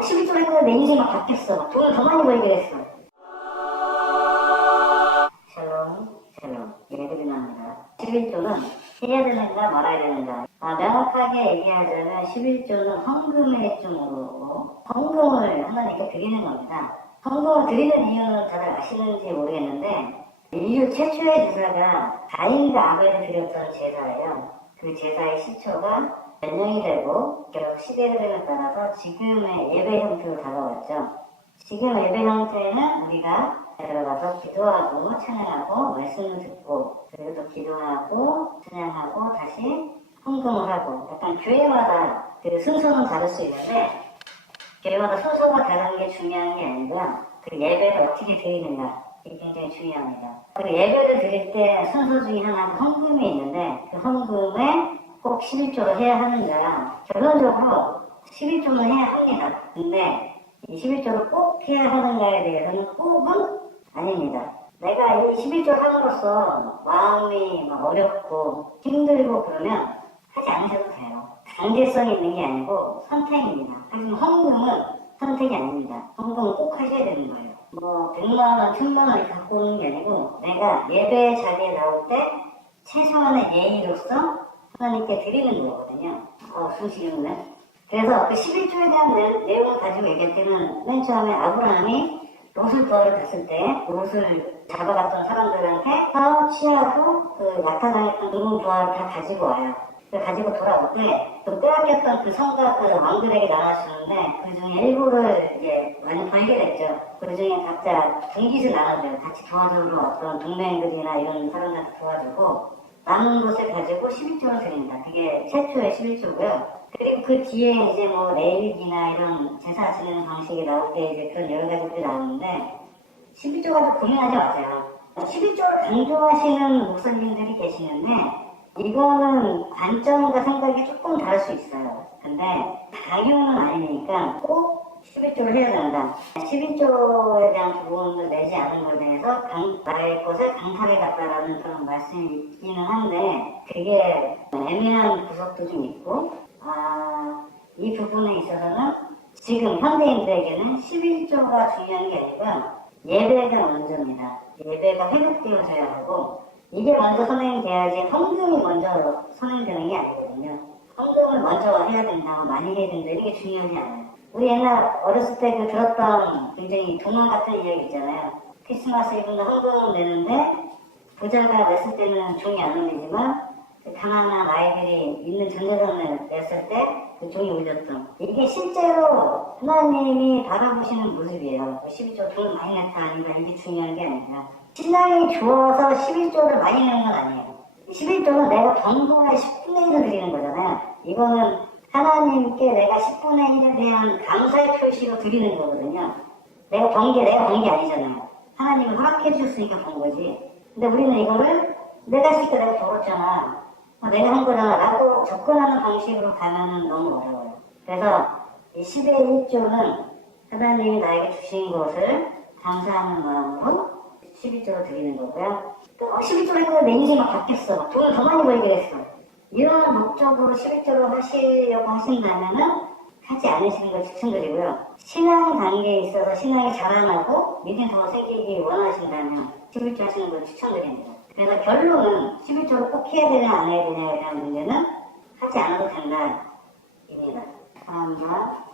11조를 했는데 내 인생이 막 바뀌었어. 돈을 더 많이 벌게 됐어. 샬롬, 샬롬. 예드리나입니다. 11조는 해야 되는가 말아야 되는가. 아, 명확하게 얘기하자면 11조는 헌금의 쪽으로 헌금을 하나님께 드리는 겁니다. 헌금을 드리는 이유는 다들 아시는지 모르겠는데 인류 최초의 제사가 가인과 아벨을 드렸던 제사예요. 그 제사의 시초가 변형이 되고 결국 시대를 따라서 지금의 예배 형태로 다가왔죠. 지금 예배 형태는 우리가 들어가서 기도하고 찬양하고 말씀을 듣고 그리고 또 기도하고 찬양하고 다시 헌금을 하고 약간 교회마다 그 순서는 다를 수 있는데 교회마다 순서가 다른 게 중요한 게 아니라 그 예배를 어떻게 드리느냐 이게 굉장히 중요합니다. 그리고 예배를 드릴 때 순서 중에 하나는 헌금이 있는데 그 헌금에 꼭 11조를 해야 하는가 결론적으로 11조는 해야 합니다. 근데 이 11조를 꼭 해야 하는가에 대해서는 꼭은 아닙니다. 내가 이 11조를 함으로써 마음이 막 어렵고 힘들고 그러면 하지 않으셔도 돼요. 강제성이 있는 게 아니고 선택입니다. 하지만 헌금은 선택이 아닙니다. 헌금은 꼭 하셔야 되는 거예요. 뭐 100만 원, 1000만 원 갖고 오는 게 아니고 내가 예배 자리에 나올 때 최소한의 예의로서 하나님께 드리는 거거든요. 어, 숨쉬는데. 그래서 그 11조에 대한 내, 내용을 가지고 얘기할 때는 맨 처음에 아브라함이 롯을 구하러 갔을 때 롯을 잡아갔던 사람들한테 다 취하고 그 낙타당했던 누군 부하를 다 가지고 와요. 그 가지고 돌아올 때, 또 빼앗겼던 그 성과 그 왕들에게 나눠주는데, 그 중에 일부를 이제 많이 됐죠. 그 중에 각자 분깃을 나눠줘요. 같이 도와주러 어떤 동맹들이나 이런 사람들한테 도와주고, 남은 것을 가지고 11조를 드립니다. 그게 최초의 11조고요. 그리고 그 뒤에 이제 뭐 레일기나 이런 제사 지내는 방식이 때 이제 그런 여러 가지들이 나오는데, 11조 가지고 고민하지 마세요. 11조를 강조하시는 목사님들이 계시는데, 이거는 관점과 생각이 조금 다를 수 있어요. 근데 강요는 아니니까 꼭 11조를 해야 된다. 11조에 대한 부분을 내지 않은 것에 대해서 강, 나의 것을 강하게 갖다라는 그런 말씀이 있기는 한데 그게 애매한 구석도 좀 있고 아, 이 부분에 있어서는 지금 현대인들에게는 11조가 중요한 게 아니라 예배가 먼저입니다. 예배가 회복되어져야 하고 이게 먼저 선행돼야지 헌금이 먼저 선행되는 게 아니거든요. 헌금을 먼저 해야 된다, 많이 해야 된다, 이게 중요하지 않아요. 우리 옛날 어렸을 때 그 들었던 굉장히 동화 같은 이야기 있잖아요. 크리스마스 이브날 헌금을 내는데 부자가 냈을 때는 종이 안 울리지만 그 가난한 아이들이 있는 전재산을 냈을 때 그 종이 울렸던 이게 실제로 하나님이 바라보시는 모습이에요. 12조 돈을 많이 냈다 아니다 이게 중요한 게 아니라 신랑이 좋아서 11조를 많이 내는 건 아니에요. 11조는 내가 번 거에 10분의 1을 드리는 거잖아요. 이거는 하나님께 내가 10분의 1에 대한 감사의 표시로 드리는 거거든요. 내가 번게 내가 번게 아니잖아요. 하나님이 허락해 주셨으니까 번 거지. 근데 우리는 이거를 내가 했으니까 내가 벌었잖아. 어, 내가 한 거잖아. 라고 접근하는 방식으로 가면 너무 어려워요. 그래서 이 10의 1조는 하나님이 나에게 주신 것을 감사하는 마음으로 11조로 드리는 거고요. 또 11조로 했는데 내 인생이 막 바뀌었어. 돈을 더 많이 벌게 됐어. 이런 목적으로 11조로 하시려고 하신다면은 하지 않으시는 걸 추천드리고요. 신앙 관계에 있어서 신앙이 자라나고 믿음이 더 생기기 원하신다면 11조 하시는 걸 추천드립니다. 그래서 결론은 11조를 꼭 해야 되냐 안 해야 되냐에 대한 문제는 하지 않아도 된다. 입니다. 감사합니다.